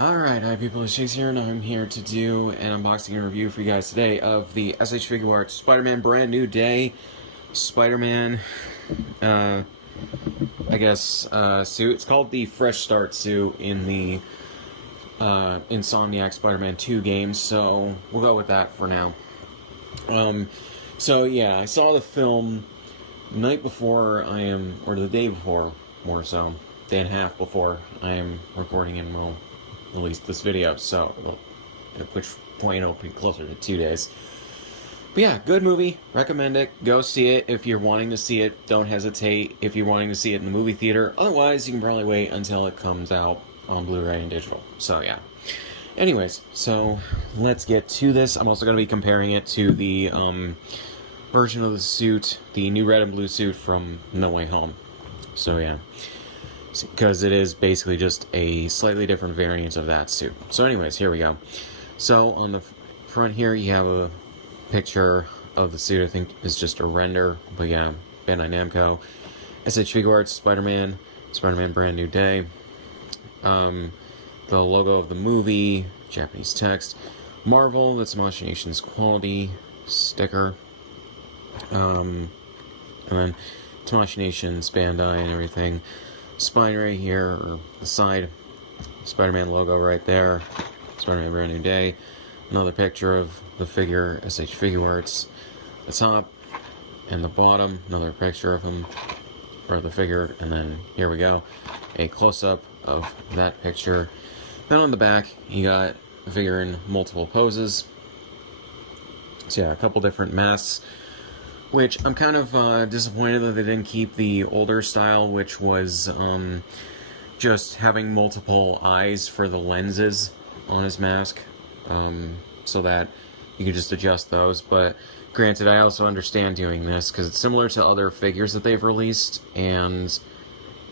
Alright, hi people, it's Scsigs here, and I'm here to do an unboxing and review for you guys today of the Figuarts Spider-Man Brand New Day Spider-Man, suit. It's called the Fresh Start suit in the Insomniac Spider-Man 2 games, so we'll go with that for now. So yeah, I saw the film the night before or the day before, more so, day and a half before I am recording and will release this video, so, well, at which point it'll be closer to 2 days. But yeah, good movie, recommend it, go see it if you're wanting to see it, don't hesitate if you're wanting to see it in the movie theater, otherwise you can probably wait until it comes out on Blu-ray and digital, so yeah. Anyways, so let's get to this. I'm also going to be comparing it to the version of the suit, the new red and blue suit from No Way Home. So yeah, because it is basically just a slightly different variant of that suit. So anyways, here we go. So on the front here, you have a picture of the suit. I think it's just a render, but yeah, Bandai Namco. Figuarts, Spider-Man, Spider-Man Brand New Day. The logo of the movie, Japanese text. Marvel, that's Imagination's quality sticker. And then Imagination's Bandai and everything. Spine right here, or the side, Spider-Man logo right there. Spider-Man Brand New Day. Another picture of the figure, Figuarts. The top and the bottom, another picture of him, or the figure, and then here we go, a close-up of that picture. Then on the back, you got the figure in multiple poses. So yeah, a couple different masks, which I'm kind of disappointed that they didn't keep the older style, which was just having multiple eyes for the lenses on his mask, so that you could just adjust those. But granted, I also understand doing this because it's similar to other figures that they've released, and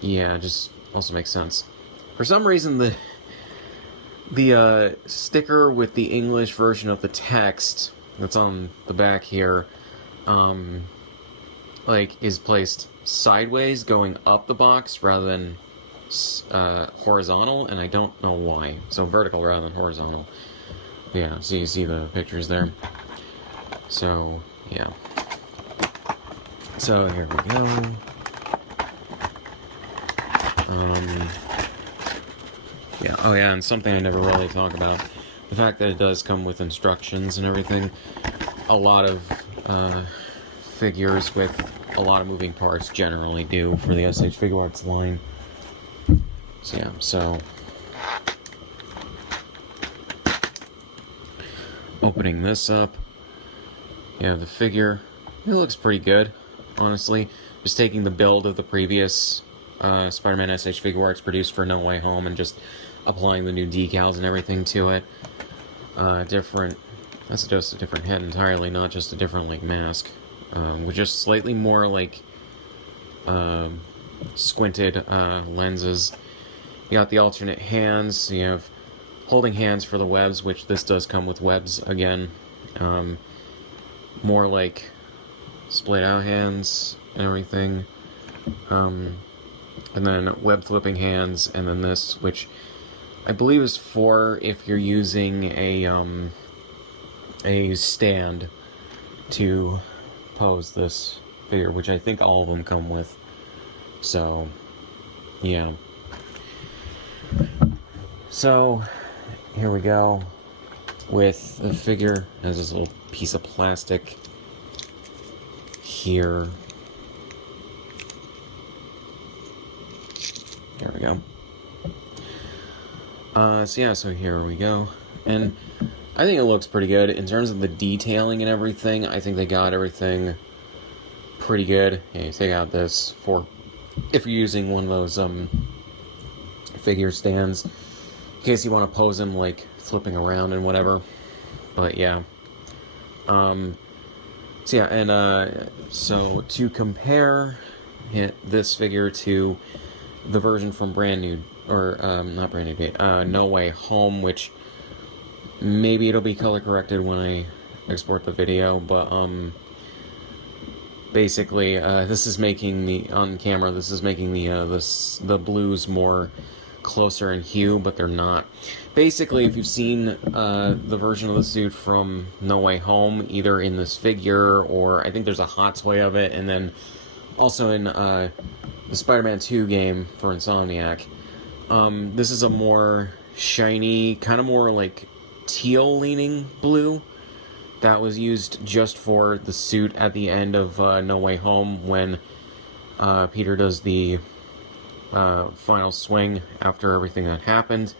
yeah, it just also makes sense. For some reason, the sticker with the English version of the text that's on the back here, is placed sideways, going up the box rather than horizontal, and I don't know why. So vertical rather than horizontal. Yeah, so you see the pictures there. So, yeah. So, here we go. Yeah, oh yeah, and something I never really talk about. The fact that it does come with instructions and everything. A lot of figures with a lot of moving parts generally do for the Figuarts line. So yeah, so opening this up, you have the figure. It looks pretty good, honestly. Just taking the build of the previous Spider-Man Figuarts produced for No Way Home and just applying the new decals and everything to it. That's just a different head entirely, not just a different mask. With just slightly more squinted lenses. You got the alternate hands, so you have holding hands for the webs, which this does come with webs again. More like split out hands and everything. And then web flipping hands, and then this, which I believe is for if you're using a stand to pose this figure, which I think all of them come with. So, yeah. So, here we go with the figure. Has this little piece of plastic here. There we go. So yeah, so here we go. And I think it looks pretty good. In terms of the detailing and everything, I think they got everything pretty good. Yeah, you take out this for if you're using one of those figure stands, in case you want to pose them flipping around and whatever. But yeah. So yeah, and so to compare this figure to the version from not Brand New Day, No Way Home, which maybe it'll be color corrected when I export the video, but basically this is making the on camera. This is making the blues more closer in hue, but they're not. Basically, if you've seen the version of the suit from No Way Home, either in this figure or I think there's a hot toy of it, and then also in the Spider-Man 2 game for Insomniac, this is a more shiny, kind of more like teal-leaning blue that was used just for the suit at the end of No Way Home when Peter does the final swing after everything that happened.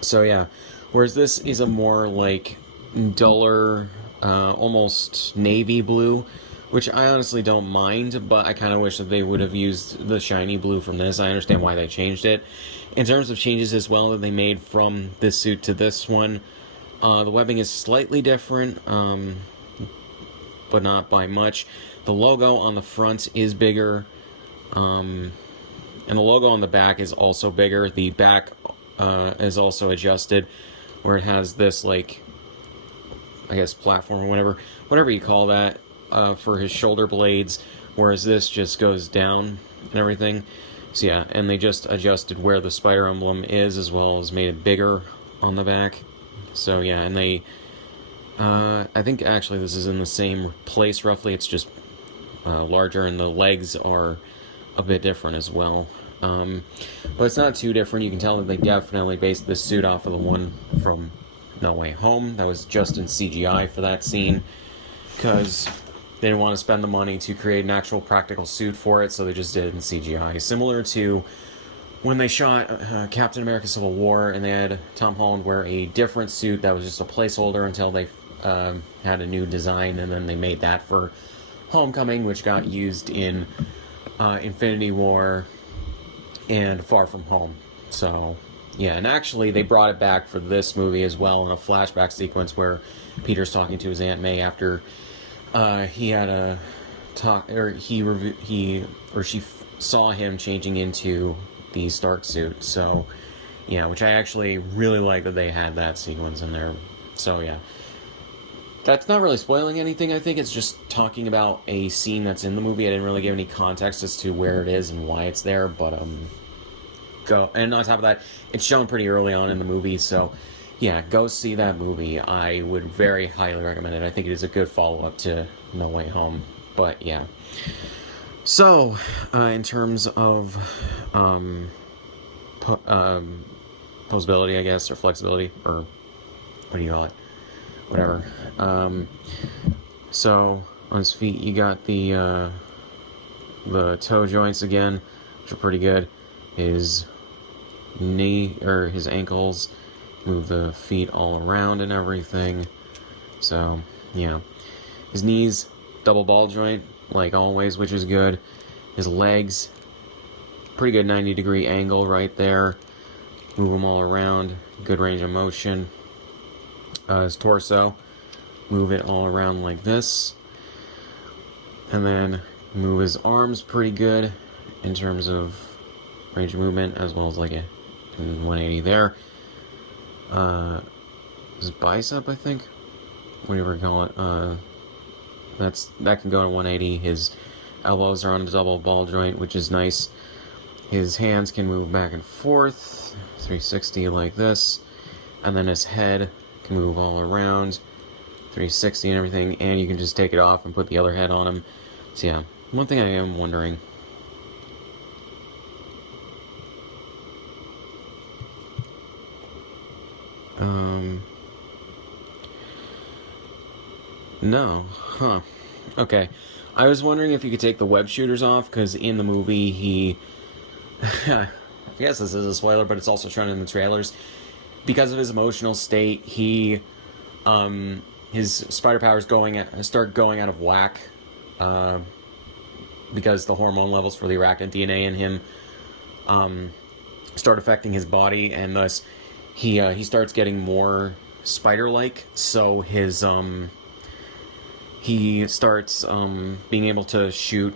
So yeah, whereas this is a more like duller, almost navy blue, which I honestly don't mind, but I kind of wish that they would have used the shiny blue from this. I understand why they changed it. In terms of changes as well that they made from this suit to this one, the webbing is slightly different, but not by much. The logo on the front is bigger, and the logo on the back is also bigger. The back is also adjusted, where it has this, like, I guess platform or whatever you call that, for his shoulder blades, whereas this just goes down and everything. So yeah, and they just adjusted where the spider emblem is, as well as made it bigger on the back. So yeah, and they, I think actually this is in the same place roughly, it's just larger, and the legs are a bit different as well. But it's not too different. You can tell that they definitely based this suit off of the one from No Way Home. That was just in CGI for that scene, because they didn't want to spend the money to create an actual practical suit for it, so they just did it in CGI. Similar to when they shot Captain America Civil War, and they had Tom Holland wear a different suit that was just a placeholder until they had a new design, and then they made that for Homecoming, which got used in Infinity War and Far From Home. So yeah, and actually they brought it back for this movie as well in a flashback sequence where Peter's talking to his Aunt May after he had a talk, or she saw him changing into the Stark suit. So yeah, which I actually really like that they had that sequence in there. So yeah, that's not really spoiling anything. I think it's just talking about a scene that's in the movie. I didn't really give any context as to where it is and why it's there, but go. And on top of that, it's shown pretty early on in the movie, so yeah, go see that movie. I would very highly recommend it. I think it is a good follow-up to No Way Home. But yeah. So, in terms of posability, I guess, or flexibility, or what do you call it? Whatever. So on his feet, you got the toe joints again, which are pretty good. His knee, or his ankles, move the feet all around and everything. So yeah, his knees, double ball joint like always, which is good. His legs, pretty good 90-degree angle right there. Move them all around, good range of motion. His torso, move it all around like this, and then move his arms pretty good in terms of range of movement, as well as like a 180 there. His bicep, I think, whatever you call it, that can go to 180. His elbows are on a double ball joint, which is nice. His hands can move back and forth 360 like this, and then his head can move all around 360 and everything, and you can just take it off and put the other head on him. So yeah, one thing I am wondering, no, huh, okay, I was wondering if you could take the web shooters off, because in the movie he I guess this is a spoiler, but it's also shown in the trailers. Because of his emotional state, he, his spider powers start going out of whack, because the hormone levels for the arachnid DNA in him, start affecting his body, and thus he starts getting more spider-like. So his, he starts, being able to shoot,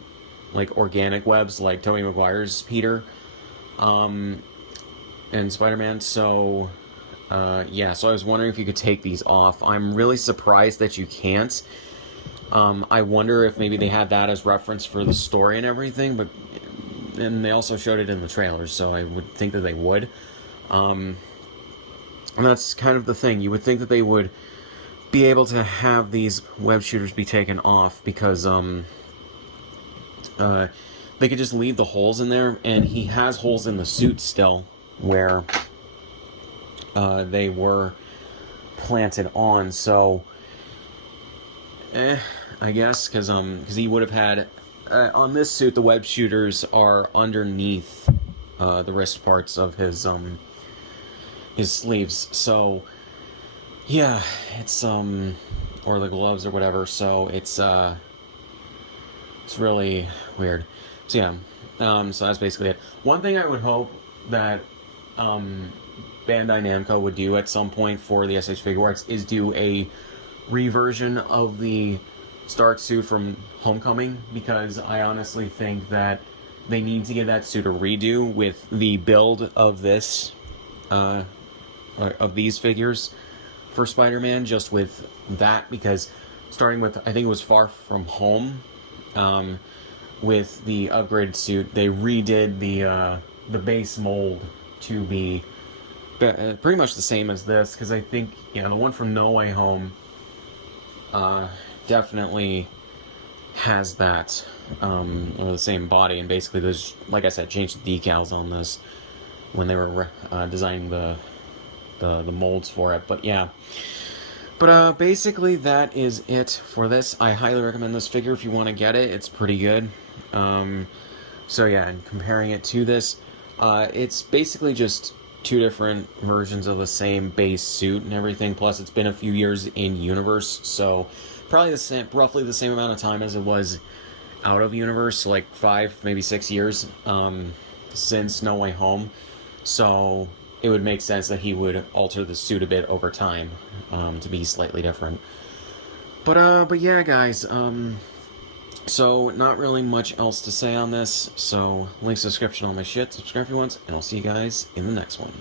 like, organic webs, like Tobey Maguire's Peter, and Spider-Man. So yeah, so I was wondering if you could take these off. I'm really surprised that you can't. I wonder if maybe they had that as reference for the story and everything, but and they also showed it in the trailers, so I would think that they would. And that's kind of the thing. You would think that they would be able to have these web shooters be taken off because they could just leave the holes in there, and he has holes in the suit still where they were planted on. So, I guess because he would have had on this suit, the web shooters are underneath the wrist parts of his sleeves. So yeah, it's or the gloves or whatever. So it's really weird. So yeah, so that's basically it. One thing I would hope that Bandai Namco would do at some point for the SH Figuarts is do a reversion of the Stark suit from Homecoming, because I honestly think that they need to give that suit a redo with the build of this, of these figures for Spider-Man, just with that, because starting with, I think it was Far From Home, with the upgraded suit, they redid the base mold to be pretty much the same as this, because I think, the one from No Way Home definitely has that, or the same body, and basically there's, like I said, changed the decals on this when they were designing the molds for it. But yeah, but basically that is it for this. I highly recommend this figure if you want to get it. It's pretty good. So yeah, and comparing it to this, it's basically just two different versions of the same base suit and everything, plus it's been a few years in universe, so probably roughly the same amount of time as it was out of universe, like 5, maybe 6 years since No Way Home. So it would make sense that he would alter the suit a bit over time to be slightly different. But yeah, guys, so not really much else to say on this, so links in the description, all my shit, subscribe if you want, and I'll see you guys in the next one.